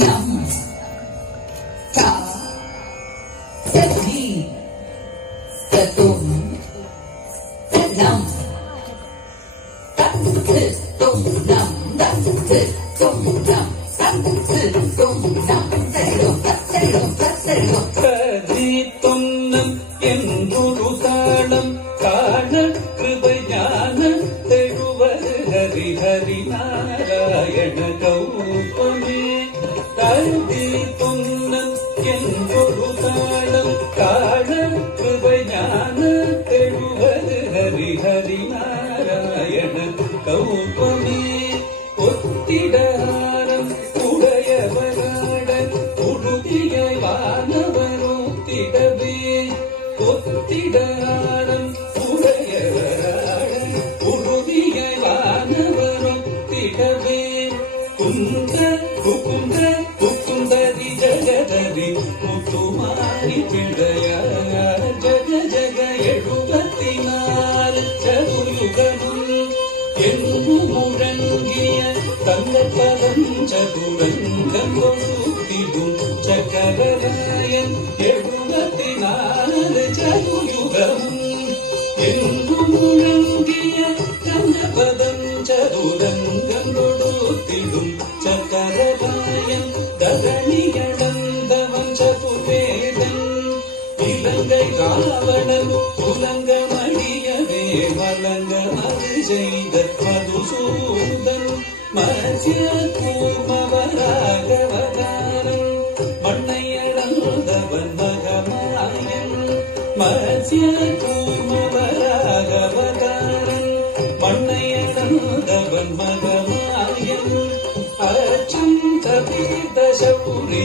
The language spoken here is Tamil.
Nam ta Sati Tatum Nam Tum Nam Tum Nam Tum Nam துன்னம் என்றொரு தாளம் காண கிருபஞான தெழுவது ஹரி ஹரி நாராயண கௌபமே. கருதி துன்னம் என்றொரு தாளம் காண கிருபஞான தெழுவது ஹரி ஹரி நாராயண கௌபமே. ஒத்திடாரம் உடையவராட உடுதியை வானவரோத்திடவே. ஒத்திடாரம் உடையவராட உடுதியை வானவரோத்திடவே. குந்த குகுந்த குக்குந்தரி ஜகதரி முத்துமாரி பிள்ளையார் ஜக ஜக 74 சதுயுகமும் என்று முழங்கிய தங்கப்பதம் சதுரங்கம் கொடுத்திடும் சக்கரராயன் 74 சதுயுகமும் என்று முழங்கிய தங்கப்பதம் சதுரங்கம் கொடுத்திடும் சக்கரராயன் தரணியளந்தவன் சதுர்வேதன். இலங்கை ராவணன் உலங்கமடியவே வலங்க அது செய்த மதுசூதன். மத்ய கூர்மவராகவதாரம் மண்ணையளந்தவன் மகமாயன். மத்ய கூர்மவராகவதாரம் மண்ணையளந்தவன் மகமாயன். அச்சம் தபீத சௌரி